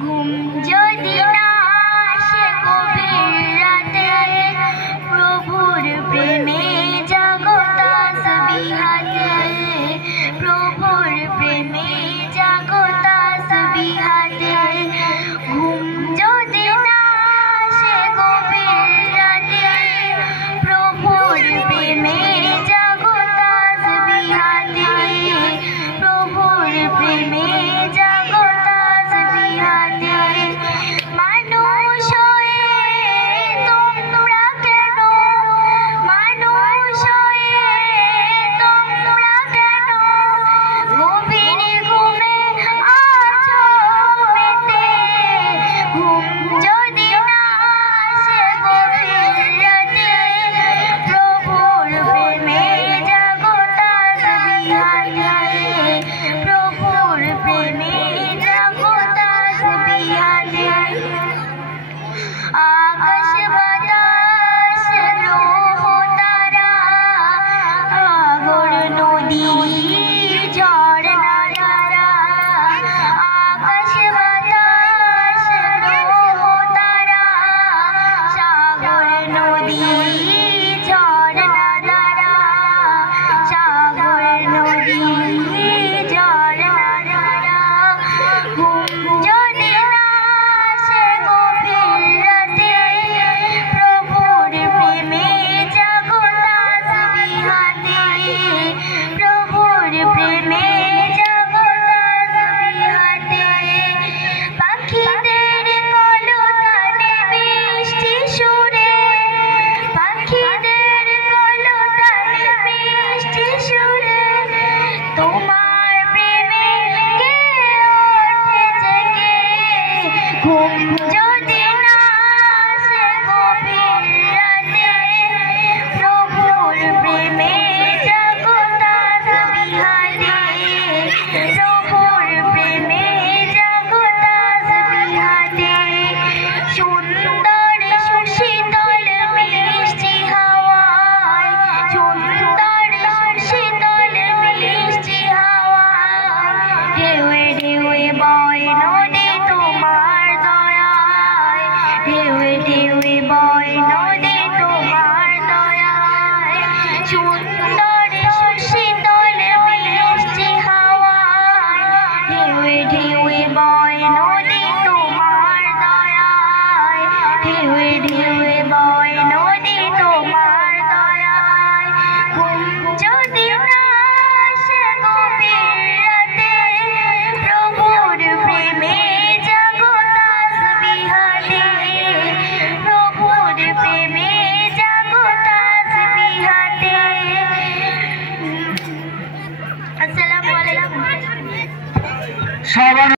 ঘুম যদি না আসে গভীর রাতে, প্রভুর প্রেমে জাগো তাসবিহাতে, প্রভুর প্রেমে জাগো তাসবিহাতে। ঘুম যদি না আসে গভীর রাতে, প্রভুর প্রেমে জাগো তাসবিহাতে, প্রভুর প্রেমে জাগো তাসবিহাতে। মানুষ হয়ে তোমরা কেন, মানুষ হয়ে তোমরা কেন গভীর ঘুমে আছো মেতে। ঘুম যদি না আসে গভীর রাতে, প্রভুর প্রেমে জাগো তাসবিহাতে, প্রভুর প্রেমে জাগো তাসবিহাতে। আকাশ বাতাস গ্রহ তারা, সাগর নদী ঝর্ণা ধারা। আকাশ বাতাস গ্রহ তারা, সাগর নদী ঝর্ণা ধারা, সাগর নদী ঝর্ণা ধারা। ঘুম যদি না আসে গভীর রাতে, প্রভুর প্রেমে জাগো তাসবিহাতে, প্রভুর প্রেমে জাগো তাসবিহাতে। পাখিদের কলতানে মিষ্টি সুরে, পাখিদের কলতানে মিষ্টি সুরে, তোমার প্রেমে কে ওঠে জেগে। ঘুম যদি না আসে গভীর রাতে, প্রভুর প্রেমে জাগো তাসবিহাতে, প্রভুর প্রেমে জাগো তাসবিহাতে। সুন্দর সুশীতল মিষ্টি হাওয়ায়, সুন্দর সুশীতল মিষ্টি হাওয়ায়, ঢেউয়ে ঢেউয়ে বয় নদী তোমার দয়ায়, ঢেউয়ে ঢেউয়ে বয় নদী তোমার দয়ায়। সুন্দর সুশীতল মিষ্টি হাওয়ায়, ঢেউয়ে ঢেউয়ে বয় নদী তোমার দয়ায়, ঢেউয়ে ঢেউয়ে বয় নদী তোমার দয়ায়। ঘুম যদি না আসে গভীর রাতে, প্রভুর প্রেমে জাগো তাসবিহাতে, প্রভুর প্রেমে জাগো তাসবিহাতে। আসসালামু আলাইকুম।